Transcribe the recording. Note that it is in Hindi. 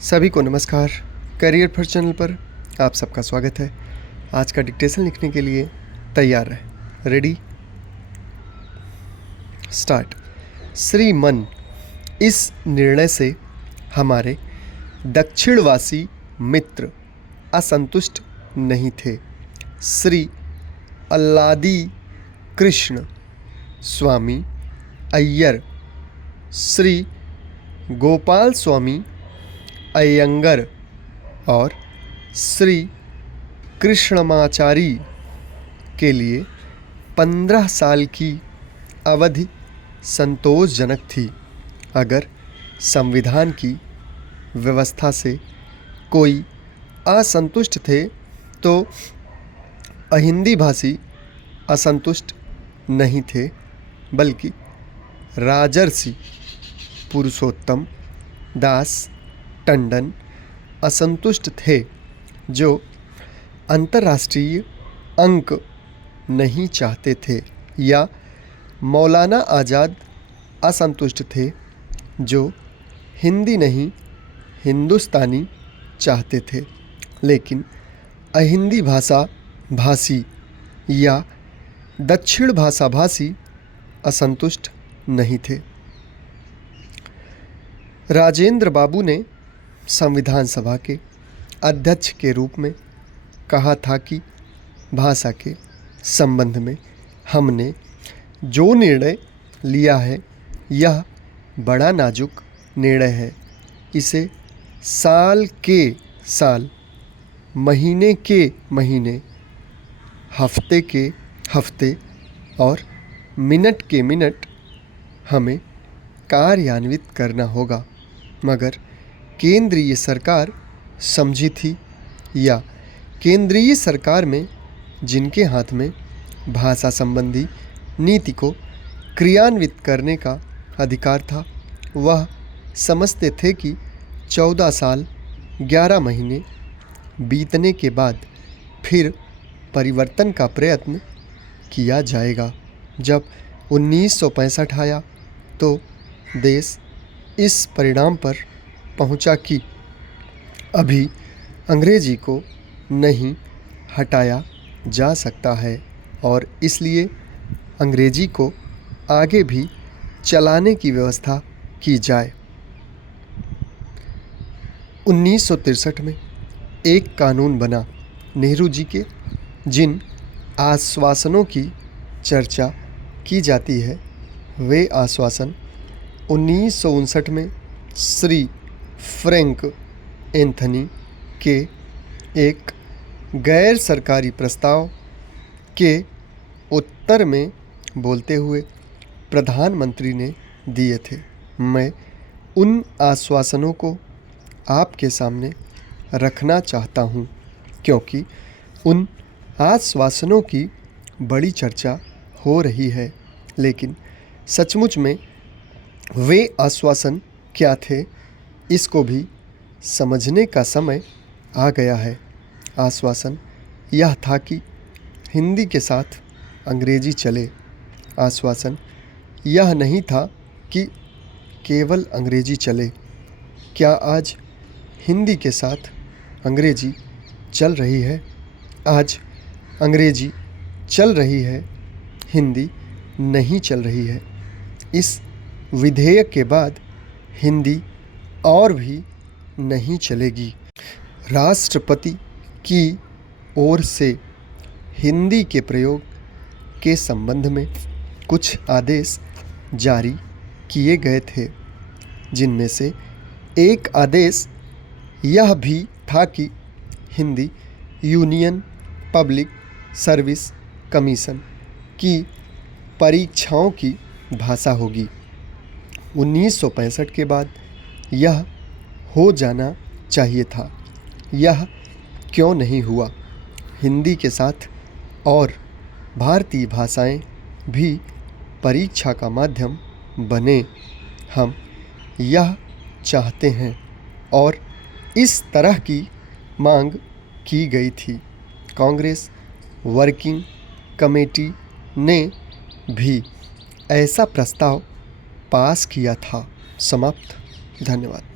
सभी को नमस्कार। करियर फर्स्ट चैनल पर आप सबका स्वागत है। आज का डिक्टेशन लिखने के लिए तैयार रहे। Ready start. श्रीमन, इस निर्णय से हमारे दक्षिणवासी मित्र असंतुष्ट नहीं थे। श्री अल्लादी कृष्ण स्वामी अय्यर, श्री गोपाल स्वामी अयंगर और श्री कृष्णमाचारी के लिए 15 साल की अवधि संतोषजनक थी। अगर संविधान की व्यवस्था से कोई असंतुष्ट थे तो अहिंदी भाषी असंतुष्ट नहीं थे, बल्कि राजर्षि पुरुषोत्तम दास टंडन असंतुष्ट थे, जो अंतर्राष्ट्रीय अंक नहीं चाहते थे, या मौलाना आज़ाद असंतुष्ट थे, जो हिंदी नहीं हिंदुस्तानी चाहते थे, लेकिन अहिंदी भाषा भाषी या दक्षिण भाषा भाषी असंतुष्ट नहीं थे। राजेंद्र बाबू ने संविधान सभा के अध्यक्ष के रूप में कहा था कि भाषा के संबंध में हमने जो निर्णय लिया है यह बड़ा नाजुक निर्णय है। इसे साल के साल, महीने के महीने, हफ्ते के हफ्ते और मिनट के मिनट हमें कार्यान्वित करना होगा। मगर केंद्रीय सरकार समझी थी, या केंद्रीय सरकार में जिनके हाथ में भाषा संबंधी नीति को क्रियान्वित करने का अधिकार था, वह समझते थे कि 14 साल 11 महीने बीतने के बाद फिर परिवर्तन का प्रयत्न किया जाएगा। जब 1965 आया तो देश इस परिणाम पर पहुंचा कि अभी अंग्रेजी को नहीं हटाया जा सकता है, और इसलिए अंग्रेजी को आगे भी चलाने की व्यवस्था की जाए। 1963 में एक कानून बना। नेहरू जी के जिन आश्वासनों की चर्चा की जाती है, वे आश्वासन 1959 में श्री फ्रैंक एंथनी के एक गैर सरकारी प्रस्ताव के उत्तर में बोलते हुए प्रधानमंत्री ने दिए थे। मैं उन आश्वासनों को आपके सामने रखना चाहता हूं, क्योंकि उन आश्वासनों की बड़ी चर्चा हो रही है, लेकिन सचमुच में वे आश्वासन क्या थे, इसको भी समझने का समय आ गया है। आश्वासन यह था कि हिंदी के साथ अंग्रेजी चले। आश्वासन यह नहीं था कि केवल अंग्रेजी चले। क्या आज हिंदी के साथ अंग्रेजी चल रही है? आज अंग्रेजी चल रही है, हिंदी नहीं चल रही है। इस विधेयक के बाद हिंदी और भी नहीं चलेगी। राष्ट्रपति की ओर से हिंदी के प्रयोग के संबंध में कुछ आदेश जारी किए गए थे, जिनमें से एक आदेश यह भी था कि Hindi union public service commission की परीक्षाओं की भाषा होगी। 1965 के बाद यह हो जाना चाहिए था। यह क्यों नहीं हुआ? हिंदी के साथ और भारतीय भाषाएं भी परीक्षा का माध्यम बने। हम यह चाहते हैं और इस तरह की मांग की गई थी। कांग्रेस वर्किंग कमेटी ने भी ऐसा प्रस्ताव पास किया था। समाप्त। धन्यवाद।